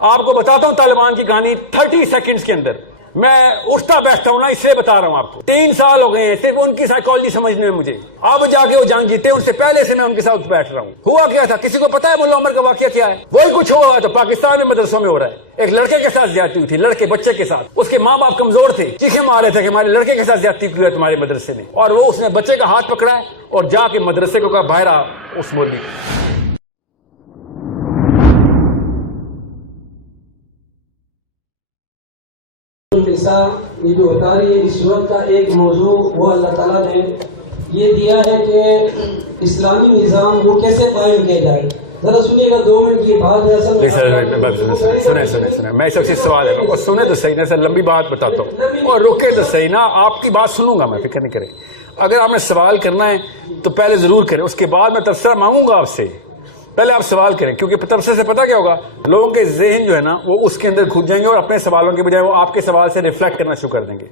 آپ کو بتاتا ہوں طالبان کی کہانی 30 سیکنڈز کے اندر. میں اٹھتا بیٹھتا ہوں نا، اس سے بتا رہا ہوں آپ کو. 3 سال ہو گئے ہیں صرف ان کی سائیکالوجی سمجھنے میں مجھے. اب جا کے وہ جنگ جیتے، ان سے پہلے سے میں ان کے ساتھ بیٹھ رہا ہوں. ہوا کیا تھا کسی کو پتا ہے ملا عمر کا واقعہ کیا ہے؟ وہی کچھ ہوا تو پاکستان میں مدرسوں میں ہو رہا ہے. ایک لڑکے کے ساتھ زیادتی ہوئی تھی، لڑکے بچے کے ساتھ. اس کے ماں باپ کمزور تھے، چیخیں مار رہے تھے کہ ہمارے لڑکے کے ساتھ زیادتی کی ہے تمہارے مدرسے نے. اور وہ اس نے بچے کا ہاتھ پکڑا ہے اور جا کے مدرسے کو کہا باہر آ اس مولوی. یہ جو بتا رہی ہے اس وقت کا ایک موضوع وہ اللہ تعالیٰ نے یہ دیا ہے کہ اسلامی نظام وہ کیسے قائم کیا جائے. ذرا سنیے گا 2 منٹ کی بات ہے. سنیں میں سب سے سوال ہے سنیں تو صحیح نا سر، لمبی بات بتاتا ہوں اور رکے تو صحیح نا. آپ کی بات سنوں گا میں، فکر نہیں کریں. اگر آپ نے سوال کرنا ہے تو پہلے ضرور کریں، اس کے بعد میں تبصرہ مانگوں گا آپ سے. پہلے آپ سوال کریں، کیونکہ تبصرے سے پتہ کیا ہوگا، لوگوں کے ذہن جو ہے نا وہ اس کے اندر کھود جائیں گے اور اپنے سوالوں کے بجائے وہ آپ کے سوال سے ریفلیکٹ کرنا شروع کر دیں گے.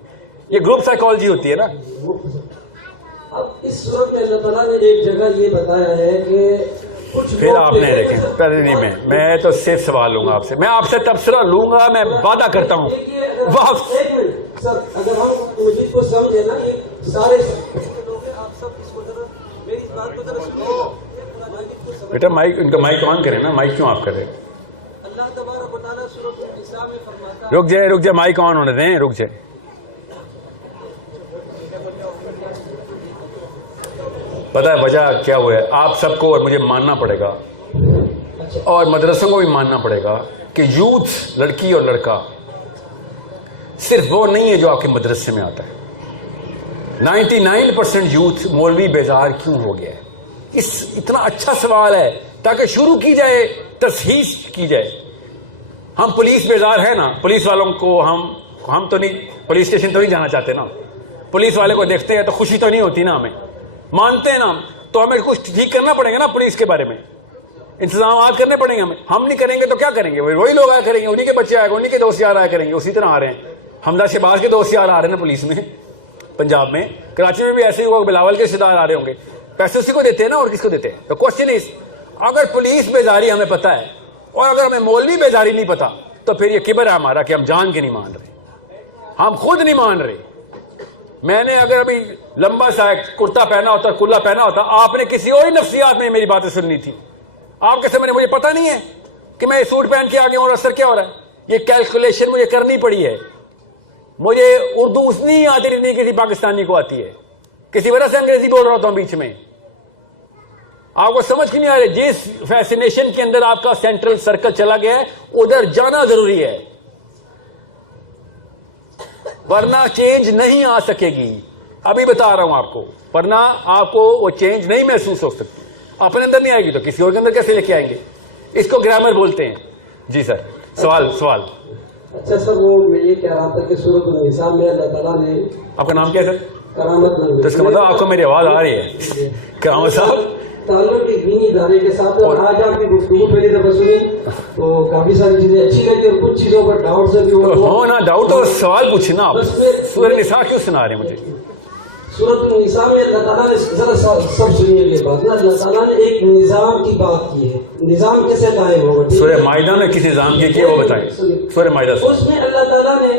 یہ گروپ سائیکالوجی ہوتی ہے نا. اب اس صورت میں اللہ تعالیٰ نے ایک جگہ یہ بتایا ہے کہ پھر آپ نے دیکھیں پہلے نہیں میں تو صرف سوال لوں گا آپ سے. میں آپ سے تبصرہ لوں گا، میں وعدہ کرتا ہوں. ایک منٹ سر، اگر ہم مجید کو سمجھے نا یہ سارے میری بات کو ذرا سنیے. بیٹا مائک ان کا مائک آن کریں نا، مائک کیوں آپ کر رہے ہیں؟ اللہ تبارک و تعالیٰ سورۃ النساء میں فرماتا ہے. رک جائے مائک آن ہونے دیں، رک جائے. پتہ ہے وجہ کیا ہوا ہے؟ آپ سب کو اور مجھے ماننا پڑے گا اور مدرسوں کو بھی ماننا پڑے گا کہ یوتھ، لڑکی اور لڑکا صرف وہ نہیں ہے جو آپ کے مدرسے میں آتا ہے. 99% یوتھ مولوی بیزار کیوں ہو گیا ہے؟ اتنا اچھا سوال ہے تاکہ شروع کی جائے، تصحیح کی جائے. ہم پولیس بیزار ہے نا، پولیس والوں کو ہم تو نہیں، پولیس اسٹیشن تو نہیں جانا چاہتے نا. پولیس والے کو دیکھتے ہیں تو خوشی تو نہیں ہوتی نا، ہمیں مانتے ہیں نا تو ہمیں کچھ ٹھیک کرنا پڑے گا نا. پولیس کے بارے میں انتظامات کرنے پڑیں گے ہم نہیں کریں گے تو کیا کریں گے؟ وہی لوگ آیا کریں گے، انہی کے بچے آئے گا، انہی کے دوست یار آیا کریں گے. اسی طرح آ رہے ہیں حمزہ شہباز کے دوست یار آ رہے ہیں پولیس میں، پنجاب میں، کراچی میں بھی ایسے ہی ہوا، بلاول کے رشتہ دار آ رہے ہوں گے. پیسے اسی کو دیتے ہیں نا، اور کس کو دیتے ہیں؟ تو کوشچن از، اگر پولیس بیزاری ہمیں پتہ ہے اور اگر ہمیں مولوی بیزاری نہیں پتہ تو پھر یہ کبر ہے ہمارا کہ ہم جان کے نہیں مان رہے، ہم خود نہیں مان رہے. میں نے اگر ابھی لمبا سا کرتا پہنا ہوتا، کلا پہنا ہوتا، آپ نے کسی اور نفسیات میں میری باتیں سننی تھی. آپ کے سامنے مجھے پتہ نہیں ہے کہ میں سوٹ پہن کے آگے اور اثر کیا ہو رہا ہے. یہ کیلکولیشن مجھے کرنی پڑی ہے. مجھے اردو اتنی آتی جتنی کسی پاکستانی کو آتی ہے. کسی وجہ سے انگریزی بول رہا ہوتا ہوں بیچ میں. آپ کو سمجھ کی نہیں آ رہی؟ جس فیسینیشن کے اندر آپ کا سینٹرل سرکل چلا گیا ہے ادھر جانا ضروری ہے، ورنہ چینج نہیں آ سکے گی. ابھی بتا رہا ہوں آپ کو، ورنہ آپ کو وہ چینج نہیں محسوس ہو سکتی. اپنے اندر نہیں آئے گی تو کسی اور کے اندر کیسے لے کے آئیں گے؟ اس کو گرامر بولتے ہیں. جی سر، سوال. اچھا سر، وہ میں یہ کہہ رہا تھا کہ سورۃ النساء میں اللہ تعالیٰ نے، آپ کا نام کیا ہے سر؟ کرامت. تو اس کا مطلب آپ کو میری آواز آ رہی ہے. کرامت صاحب، تعلق ایک دینی ادارے کے ساتھ. اور آج آپ کی گفتگو پہلی دفعہ سنی تو کافی ساری چیزیں اچھی لگی اور کچھ چیزوں پر ڈاؤٹ سے بھی ہو نا. ڈاؤٹ اور سوال پوچھیں نا. آپ سورۃ النساء کیوں سنا رہے ہیں مجھے؟ سورۃ النساء میں اللہ تعالیٰ نے، ذرا سب سنیے یہ بات نا، اللہ تعالیٰ نے ایک نظام کی بات کی ہے. نظام کیسے قائم ہوگا؟ سورہ مائدہ میں کس نظام کی ہے وہ بتائیں. سورہ مائدہ سے اس میں اللہ تعالیٰ نے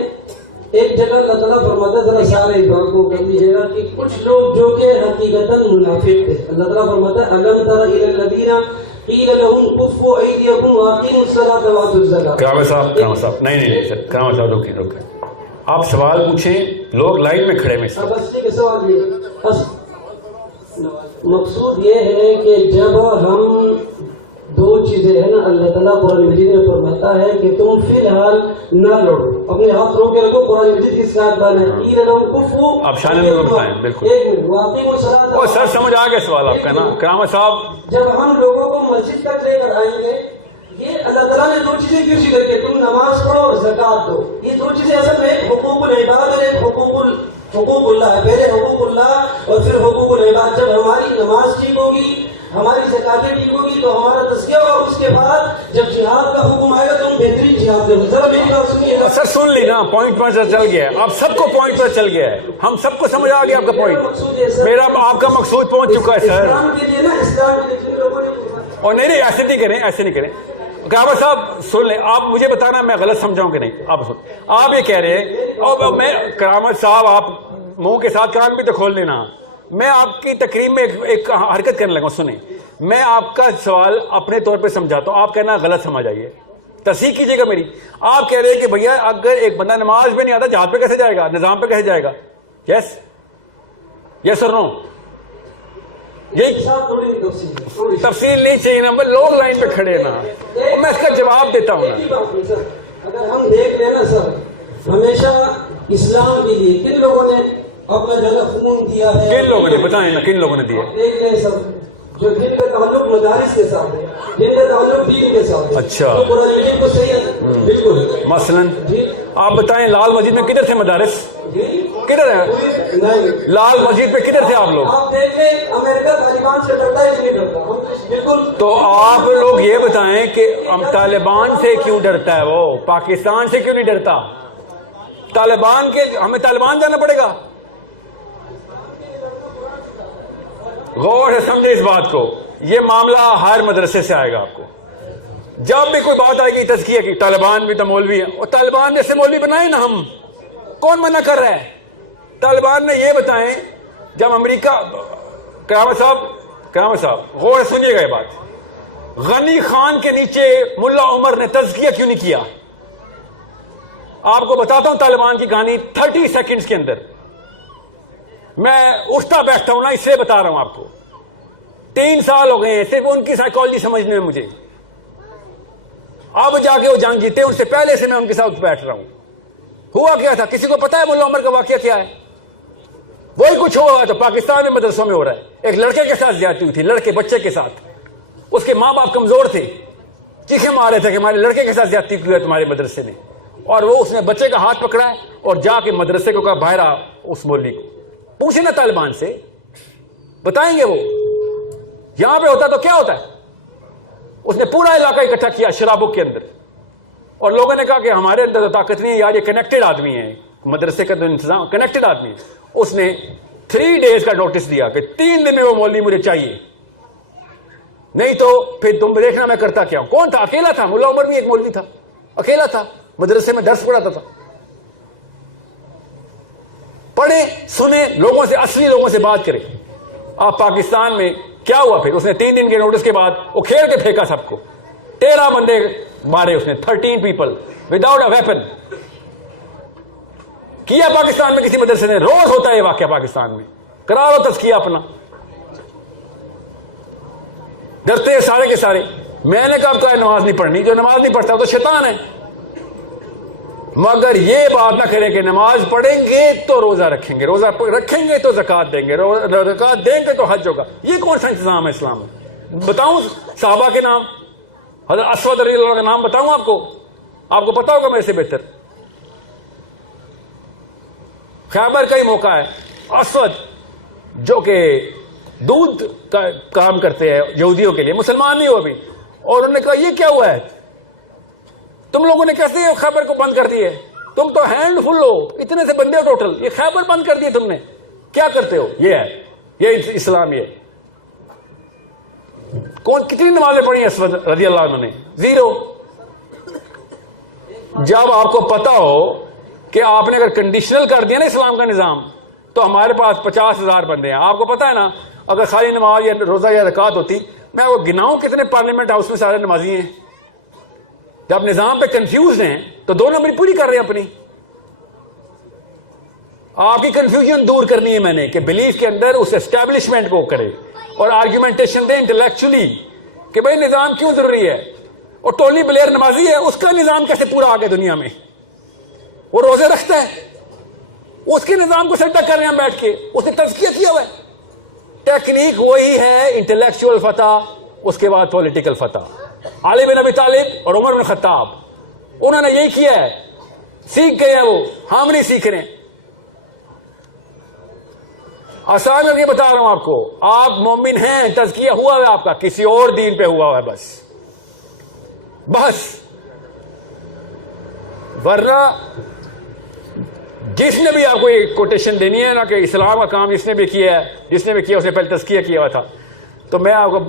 ایک جگہ اللہ تعالیٰ فرماتا ہے، ذرا سارے بات کو کر لیجیے گا، کہ کچھ لوگ جو کہ حقیقتاً منافق تھے. اللہ تعالیٰ فرماتا ہے الم تر الی الذین قیل لهم کفوا ایدیکم واقیموا الصلاۃ وآتوا الزکاۃ. کرامت صاحب نہیں سر، کرامت صاحب رکیں. آپ سوال پوچھیں، لوگ لائن میں کھڑے میں. بس ٹھیک ہے، سوال یہ مقصود یہ ہے کہ جب ہم دو چیزیں ہیں نا، اللہ تعالیٰ قرآن مجید میں فرماتا ہے کہ تم فی الحال نہ لڑو، اپنے ہاتھ رو کے رکھو. قرآن مجید کی صاحب بات ہے. آپ شان میں بتائیں. بالکل. ایک منٹ، واقعی وہ صلاح سر سمجھ آ گیا سوال آپ کا نا کرامت صاحب. جب ہم لوگوں کو مسجد تک لے کر آئیں گے، یہ اللہ تعالیٰ نے 2 چیزیں کیوں ذکر کی؟ تم نماز پڑھو اور زکات دو. یہ 2 چیزیں اصل میں ایک حقوق العباد اور ایک حقوق اللہ ہے. پہلے حقوق اللہ اور پھر حقوق العباد. جب ہماری نماز ٹھیک ہوگی، ہماری زکاتیں ٹھیک ہوگی تو ہمارا تزکیہ ہوگا. اس کے بعد جب جہاد کا حکم آئے گا تو ہم بہترین جہاد کریں. ذرا میری بات سنیے. سر سن لی نا، پوائنٹ پر چل گیا ہے. آپ سب کو پوائنٹ پر چل گیا ہے، ہم سب کو سمجھ آ گیا آپ کا پوائنٹ. میرا آپ کا مقصود پہنچ چکا ہے سر. اسلام کے لیے نا، اسلام کے لیے جن لوگوں نے، اور نہیں ایسے نہیں کریں. قیامت صاحب سن لیں, آپ مجھے بتانا میں غلط سمجھاؤں کہ نہیں. آپ یہ کہہ رہے ہیں, اور میں قیامت صاحب آپ منہ کے ساتھ کان بھی تو کھول لینا. میں آپ کی تقریب میں ایک حرکت کرنے لگا. سنیں, میں آپ کا سوال اپنے طور پہ سمجھاتا ہوں, آپ کہنا غلط سمجھ آئیے, تصحیح کیجیے گا میری. آپ کہہ رہے ہیں کہ بھیا اگر ایک بندہ نماز میں نہیں آتا جہاد پہ کیسے جائے گا, نظام پہ کیسے جائے گا؟ یس یس اور نو؟ یہی تفصیل نہیں چاہیے نا, لوگ لائن پہ کھڑے نا, اور میں اس کا جواب دیتا ہوں نا. اگر ہم دیکھ لیں نا سر, ہمیشہ اسلام کے لیے کن لوگوں نے اپنا جو ہے خون دیا ہے؟ کن لوگوں نے بتائیں نا, کن لوگوں نے دیا؟ دیکھ لیں سر, جو جن کا تعلق مدارس کے ساتھ ہے, جن کا تعلق دین کے ساتھ ہے. اچھا, تو قرآن مجید کو صحیح ہے بالکل. مثلاً آپ بتائیں لال مسجد میں کدھر تھے مدارس؟ کدھر ہیں لال مسجد پہ کدھر تھے آپ لوگ؟ آپ دیکھ لیں امریکہ طالبان سے ڈرتا ہے کہ نہیں ڈرتا؟ بالکل. تو آپ لوگ یہ بتائیں کہ طالبان سے کیوں ڈرتا ہے, وہ پاکستان سے کیوں نہیں ڈرتا؟ طالبان کے ہمیں طالبان جانا پڑے گا؟ غور سے سمجھے اس بات کو, یہ معاملہ ہر مدرسے سے آئے گا آپ کو. جب بھی کوئی بات آئے گی تزکیہ کی, طالبان بھی تو مولوی ہیں, اور طالبان جیسے مولوی بنائے نا ہم, کون منع کر رہا ہے؟ طالبان نے یہ بتائیں جب امریکہ, قیامت صاحب غور سے سنیے گا یہ بات, غنی خان کے نیچے ملا عمر نے تزکیہ کیوں نہیں کیا؟ آپ کو بتاتا ہوں طالبان کی کہانی 30 سیکنڈز کے اندر. میں اٹھتا بیٹھتا ہوں نا, اس لیے بتا رہا ہوں آپ کو. 3 سال ہو گئے ہیں صرف ان کی سائیکالوجی سمجھنے میں مجھے. اب جا کے وہ جنگ جیتے, ان سے پہلے سے میں ان کے ساتھ بیٹھ رہا ہوں. ہوا کیا تھا کسی کو پتا ہے ملا عمر کا واقعہ کیا ہے؟ وہی کچھ ہوا تو پاکستان میں مدرسوں میں ہو رہا ہے. ایک لڑکے کے ساتھ زیادتی ہوئی تھی, لڑکے بچے کے ساتھ. اس کے ماں باپ کمزور تھے, چیخے مار رہے تھے کہ ہمارے لڑکے کے ساتھ زیادتی کی ہے تمہارے مدرسے نے. اور وہ اس نے بچے کا ہاتھ پکڑا ہے اور جا کے مدرسے کو کہا باہر آ. اس مولوی کو پوچھے نا طالبان سے, بتائیں گے وہ یہاں پہ ہوتا تو کیا ہوتا ہے. اس نے پورا علاقہ اکٹھا کیا شرابوں کے اندر, اور لوگوں نے کہا کہ ہمارے اندر تو طاقت نہیں ہے یار, یہ کنیکٹڈ آدمی ہے, مدرسے کا جو انتظام کنیکٹڈ آدمی ہے. اس نے 3 days کا نوٹس دیا کہ 3 دن میں وہ مولوی مجھے چاہیے, نہیں تو پھر تم دیکھنا میں کرتا کیا ہوں. کون تھا؟ اکیلا تھا. ملا عمر بھی ایک مولوی تھا, اکیلا تھا, مدرسے میں درس پڑھاتا تھا. پڑھیں سنیں, لوگوں سے, اصلی لوگوں سے بات کریں. آپ پاکستان میں کیا ہوا پھر؟ اس نے 3 دن کے نوٹس کے بعد وہ کھیل کے پھینکا سب کو. 13 بندے مارے اس نے, 13 پیپل وداؤٹ اے ویپن. کیا پاکستان میں کسی مدرسے نے؟ روز ہوتا ہے یہ واقعہ پاکستان میں. کرا لو تزکیہ اپنا. ڈرتے ہیں سارے کے سارے. میں نے کہا اب تو نماز نہیں پڑھنی, جو نماز نہیں پڑھتا تو شیطان ہے. مگر یہ بات نہ کریں کہ نماز پڑھیں گے تو روزہ رکھیں گے, روزہ رکھیں گے تو زکوٰۃ دیں گے, زکوٰۃ دیں گے تو حج ہوگا. یہ کون سا انتظام ہے اسلام میں؟ بتاؤں صحابہ کے نام, حضرت اسود رضی اللہ عنہ کا نام بتاؤں آپ کو پتا ہوگا میرے سے بہتر. خیبر کا ہی موقع ہے. اسود جو کہ دودھ کا کام کرتے ہیں یہودیوں کے لیے, مسلمان نہیں ہو ابھی, اور انہوں نے کہا یہ کیا ہوا ہے, تم لوگوں نے کیسے خیبر کو بند کر دیے؟ تم تو ہینڈ فل ہو, اتنے سے بندے ہو ٹوٹل, یہ خیبر بند کر دیے تم نے, کیا کرتے ہو؟ یہ ہے, یہ اسلام. یہ کتنی نمازیں پڑھی ہیں اسود رضی اللہ عنہ نے؟ 0. جب آپ کو پتا ہو کہ آپ نے اگر کنڈیشنل کر دیا نا اسلام کا نظام, تو ہمارے پاس 50,000 بندے ہیں. آپ کو پتا ہے نا اگر خالی نماز یا روزہ یا زکوٰۃ ہوتی, میں وہ گناؤں کتنے پارلیمنٹ ہاؤس میں سارے نمازی ہیں. جب نظام پہ کنفیوز ہیں تو 2 نمبر پوری کر رہے ہیں اپنی. آپ کی کنفیوژن دور کرنی ہے میں نے, کہ بلیف کے اندر اس اسٹیبلشمنٹ کو کرے اور آرگیومنٹیشن دے انٹلیکچولی کہ بھائی نظام کیوں ضروری ہے. اور ٹونی بلیئر نمازی ہے, اس کا نظام کیسے پورا آ گیا دنیا میں؟ وہ روزے رکھتا ہے, اس کے نظام کو سجدہ کر رہے ہیں بیٹھ کے, اس نے تزکیہ کیا ہوا ہے. ٹیکنیک وہی ہے, انٹلیکچوئل فتح, اس کے بعد پولیٹیکل فتح. علی بن ابی طالب اور عمر بن خطاب, انہوں نے یہی کیا ہے, سیکھ گئے ہیں وہ, ہم نہیں سیکھ رہے ہیں. آسان کر کے بتا رہا ہوں آپ کو, آپ مومن ہیں, تزکیہ ہوا ہے آپ کا, کسی اور دین پہ ہوا ہوا ہے بس. ورنہ جس نے بھی آپ کو یہ کوٹیشن دینی ہے نا کہ اسلام کا کام جس نے بھی کیا ہے, جس نے بھی کیا اس نے پہلے تزکیہ کیا ہوا تھا, تو میں آپ کو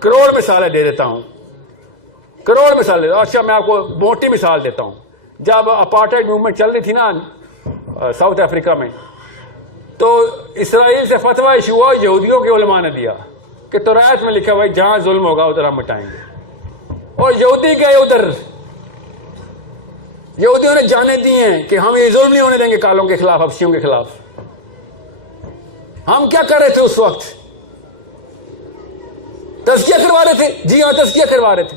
کروڑ مثالیں دے دیتا ہوں. کروڑ مثال دیتا ہوں. اچھا میں آپ کو موٹی مثال دیتا ہوں. جب اپارٹائڈ موومنٹ چل رہی تھی نا ساؤتھ افریقہ میں, تو اسرائیل سے فتویٰ ایشو ہوا, یہودیوں کے علماء نے دیا کہ توراۃ میں لکھا ہوا ہے جہاں ظلم ہوگا ادھر ہم مٹائیں گے. اور یہودی گئے ادھر, یہودیوں نے جانے دی ہیں کہ ہم یہ ظلم نہیں ہونے دیں گے کالوں کے خلاف, حبشیوں کے خلاف. ہم کیا کر رہے تھے اس وقت؟ تزکیہ کروا رہے تھے. جی ہاں, تزکیہ کروا رہے تھے.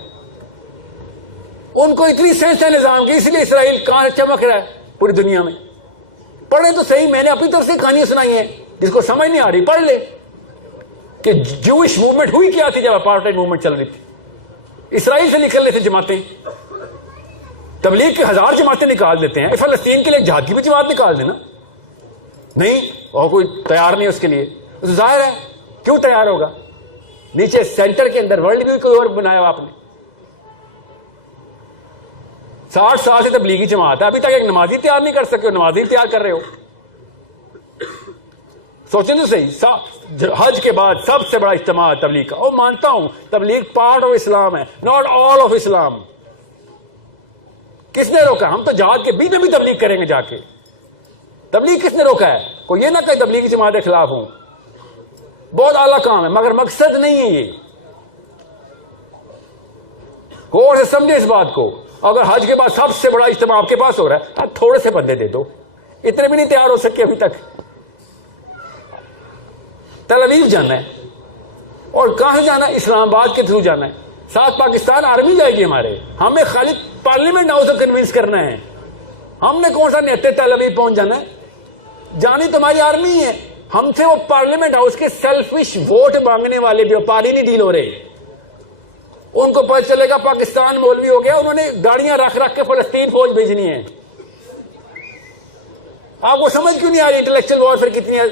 ان کو اتنی سینس ہے نظام کی, اس لیے اسرائیل کہاں چمک رہا ہے پوری دنیا میں. پڑھیں تو صحیح, میں نے اپنی طرف سے کہانیاں سنائی ہیں, جس کو سمجھ نہیں آ رہی پڑھ لے کہ جوش موومنٹ ہوئی کیا تھی جب اپارٹائڈ موومنٹ چل رہی تھی. اسرائیل سے نکل رہے تھے جماعتیں, تبلیغ کے 1000 جماعتیں نکال دیتے ہیں. فلسطین کے لیے جہاد کی بھی جماعت نکال دینا, نہیں اور کوئی تیار نہیں اس کے لیے. ظاہر ہے کیوں تیار ہوگا, نیچے سینٹر کے اندر ورلڈ ویو کوئی اور بنایا ہوا آپ نے. 60 سال سے تبلیغی جماعت ہے, ابھی تک ایک نمازی تیار نہیں کر سکے, نمازی تیار کر رہے ہو. سوچیں تو صحیح, حج کے بعد سب سے بڑا اجتماع تبلیغ کا. اور مانتا ہوں تبلیغ پارٹ آف اسلام ہے, ناٹ آل آف اسلام. کس نے روکا؟ ہم تو جہاد کے بیچ میں بھی تبلیغ کریں گے جا کے. تبلیغ کس نے روکا ہے؟ کوئی یہ نہ کہ تبلیغی جماعت کے خلاف ہوں. بہت اعلیٰ کام ہے, مگر مقصد نہیں ہے یہ. غور سے سمجھے اس بات کو. اگر حج کے بعد سب سے بڑا اجتماع آپ کے پاس ہو رہا ہے, آپ تھوڑے سے بندے دے دو. اتنے بھی نہیں تیار ہو سکے ابھی تک. تل اویو جانا ہے, اور کہاں جانا ہے؟ اسلام آباد کے تھرو جانا ہے. ساتھ پاکستان آرمی جائے گی ہمارے. ہمیں خالی پارلیمنٹ ہاؤس کو کنوینس کرنا ہے. ہم نے کون سا نیتے تل اویو پہنچ جانا ہے؟ جانی تمہاری آرمی ہے. ہم سے وہ پارلیمنٹ ہاؤس کے سیلفش ووٹ مانگنے والے بیوپاری نہیں ڈیل ہو رہے. ان کو پتہ چلے گا پاکستان مولوی ہو گیا, انہوں نے گاڑیاں رکھ رکھ کے فلسطین فوج بھیجنی ہے. آپ کو سمجھ کیوں نہیں آ رہی انٹلیکچوئل وارفیئر کتنی ہے؟